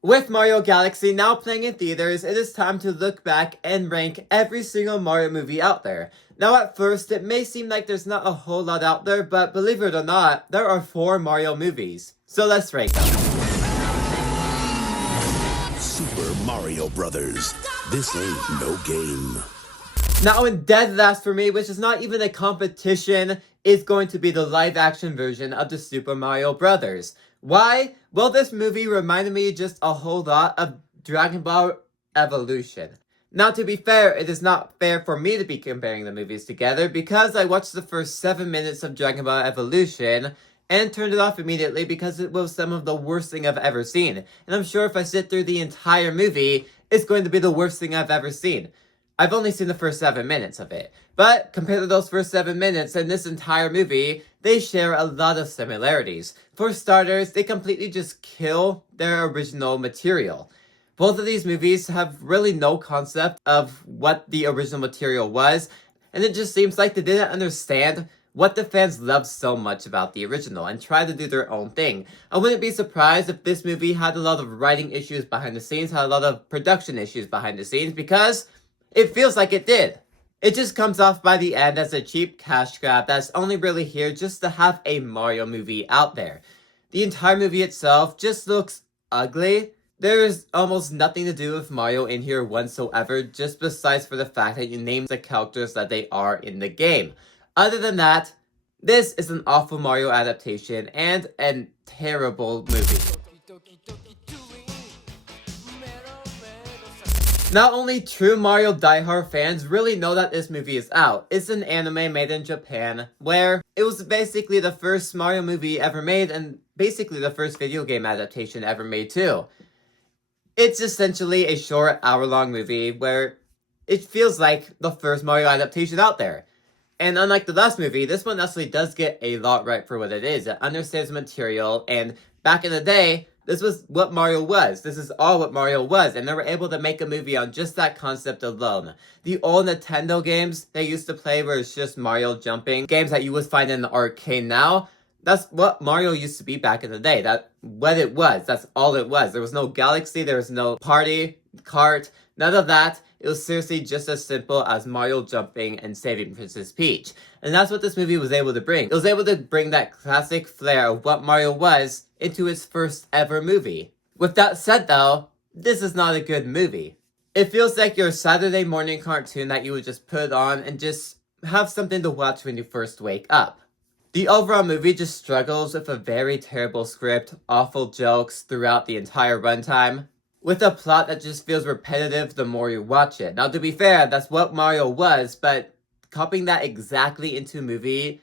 With Mario Galaxy now playing in theaters, it is time to look back and rank every single Mario movie out there. Now at first, it may seem like there's not a whole lot out there, but believe it or not, there are 4 Mario movies. So let's rank them. Super Mario Brothers. This ain't no game. Now in dead last for me, which is not even a competition, is going to be the live-action version of the Super Mario Brothers. Why? Well, this movie reminded me just a whole lot of Dragon Ball Evolution. Now, to be fair, it is not fair for me to be comparing the movies together because I watched the first 7 minutes of Dragon Ball Evolution and turned it off immediately because it was some of the worst thing I've ever seen. And I'm sure if I sit through the entire movie, it's going to be the worst thing I've ever seen. I've only seen the first 7 minutes of it. But compared to those first 7 minutes in this entire movie, they share a lot of similarities. For starters, they completely just kill their original material. Both of these movies have really no concept of what the original material was, and it just seems like they didn't understand what the fans loved so much about the original and tried to do their own thing. I wouldn't be surprised if this movie had a lot of writing issues behind the scenes, had a lot of production issues behind the scenes, because it feels like it did. It just comes off by the end as a cheap cash grab that's only really here just to have a Mario movie out there. The entire movie itself just looks ugly. There is almost nothing to do with Mario in here whatsoever, just besides for the fact that you name the characters that they are in the game. Other than that, this is an awful Mario adaptation and a terrible movie. Not only true Mario diehard fans really know that this movie is out. It's an anime made in Japan, where it was basically the first Mario movie ever made and basically the first video game adaptation ever made too. It's essentially a short hour-long movie where it feels like the first Mario adaptation out there. And unlike the last movie, this one actually does get a lot right for what it is. It understands material, and back in the day, this was what Mario was. This is all what Mario was, and they were able to make a movie on just that concept alone. The old Nintendo games they used to play where it's just Mario jumping, games that you would find in the arcade now, that's what Mario used to be back in the day. That's what it was. That's all it was. There was no galaxy, there was no party, cart, none of that. It was seriously just as simple as Mario jumping and saving Princess Peach. And that's what this movie was able to bring. It was able to bring that classic flair of what Mario was into its first ever movie. With that said though, this is not a good movie. It feels like your Saturday morning cartoon that you would just put on and just have something to watch when you first wake up. The overall movie just struggles with a very terrible script, awful jokes throughout the entire runtime, with a plot that just feels repetitive the more you watch it. Now, to be fair, that's what Mario was, but copying that exactly into a movie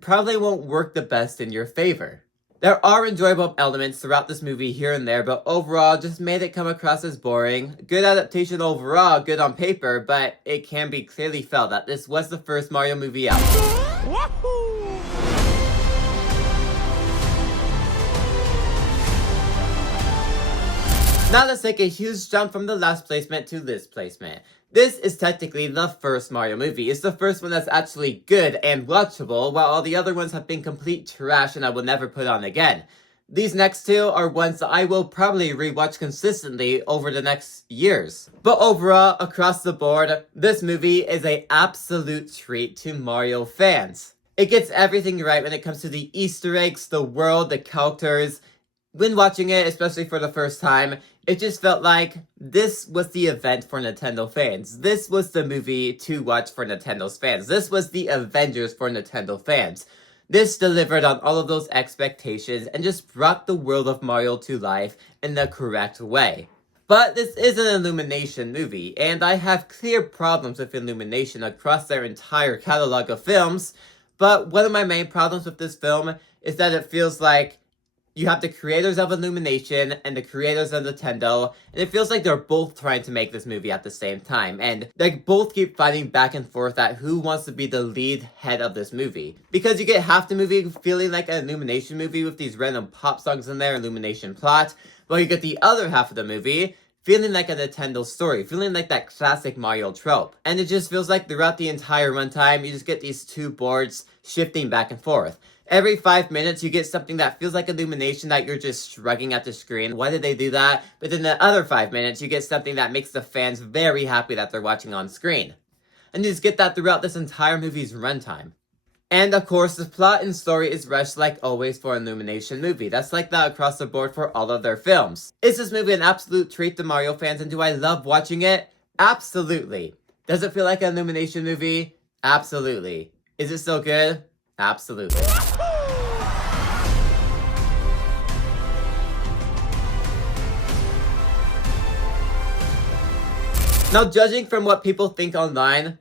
probably won't work the best in your favor. There are enjoyable elements throughout this movie here and there, but overall just made it come across as boring. Good adaptation overall, good on paper, but it can be clearly felt that this was the first Mario movie out. Wahoo! Now let's take a huge jump from the last placement to this placement. This is technically the first Mario movie. It's the first one that's actually good and watchable, while all the other ones have been complete trash and I will never put on again. These next two are ones that I will probably rewatch consistently over the next years. But overall, across the board, this movie is an absolute treat to Mario fans. It gets everything right when it comes to the Easter eggs, the world, the characters. When watching it, especially for the first time, it just felt like this was the event for Nintendo fans. This was the movie to watch for Nintendo's fans. This was the Avengers for Nintendo fans. This delivered on all of those expectations and just brought the world of Mario to life in the correct way. But this is an Illumination movie, and I have clear problems with Illumination across their entire catalog of films, but one of my main problems with this film is that it feels like you have the creators of Illumination and the creators of Nintendo, and it feels like they're both trying to make this movie at the same time, and they both keep fighting back and forth at who wants to be the lead head of this movie. Because you get half the movie feeling like an Illumination movie with these random pop songs in there, Illumination plot, while you get the other half of the movie feeling like a Nintendo story, feeling like that classic Mario trope. And it just feels like throughout the entire runtime, you just get these two boards shifting back and forth. Every 5 minutes, you get something that feels like Illumination that you're just shrugging at the screen. Why did they do that? But then the other 5 minutes, you get something that makes the fans very happy that they're watching on screen. And you just get that throughout this entire movie's runtime. And of course, the plot and story is rushed like always for an Illumination movie. That's like that across the board for all of their films. Is this movie an absolute treat to Mario fans, and do I love watching it? Absolutely. Does it feel like an Illumination movie? Absolutely. Is it still good? Absolutely. Now, judging from what people think online,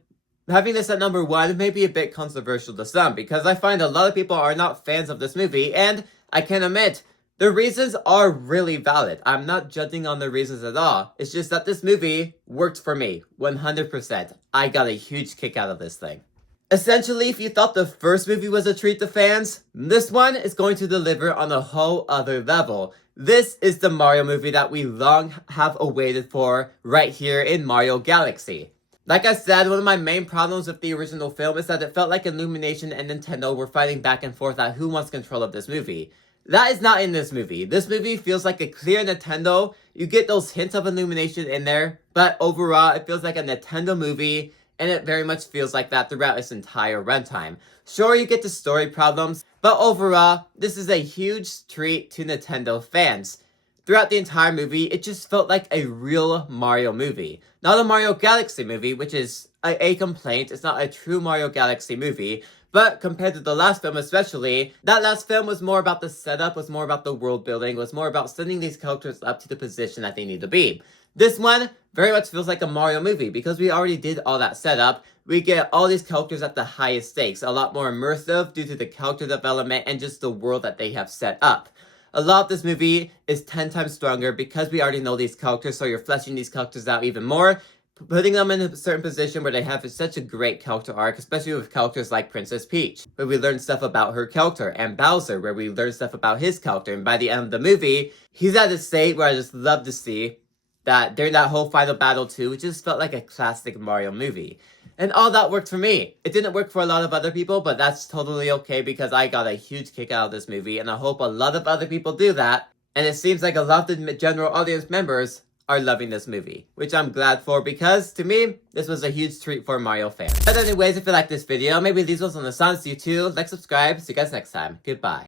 having this at number 1 may be a bit controversial to some, because I find a lot of people are not fans of this movie, and I can admit, the reasons are really valid. I'm not judging on the reasons at all. It's just that this movie worked for me, 100%. I got a huge kick out of this thing. Essentially, if you thought the first movie was a treat to fans, this one is going to deliver on a whole other level. This is the Mario movie that we long have awaited for right here in Mario Galaxy. Like I said, one of my main problems with the original film is that it felt like Illumination and Nintendo were fighting back and forth at who wants control of this movie. That is not in this movie. This movie feels like a clear Nintendo. You get those hints of Illumination in there, but overall, it feels like a Nintendo movie, and it very much feels like that throughout its entire runtime. Sure, you get the story problems, but overall, this is a huge treat to Nintendo fans. Throughout the entire movie, it just felt like a real Mario movie. Not a Mario Galaxy movie, which is a complaint. It's not a true Mario Galaxy movie. But compared to the last film especially, that last film was more about the setup, was more about the world building, was more about setting these characters up to the position that they need to be. This one very much feels like a Mario movie because we already did all that setup. We get all these characters at the highest stakes, a lot more immersive due to the character development and just the world that they have set up. A lot of this movie is 10 times stronger because we already know these characters, so you're fleshing these characters out even more, putting them in a certain position where they have such a great character arc, especially with characters like Princess Peach, where we learn stuff about her character, and Bowser, where we learn stuff about his character, and by the end of the movie, he's at a state where I just love to see that during that whole final battle too, it just felt like a classic Mario movie. And all that worked for me. It didn't work for a lot of other people, but that's totally okay because I got a huge kick out of this movie, and I hope a lot of other people do that. And it seems like a lot of the general audience members are loving this movie, which I'm glad for because, to me, this was a huge treat for Mario fans. But anyways, if you like this video, maybe leave those on the signs to you too. Like, subscribe. See you guys next time. Goodbye.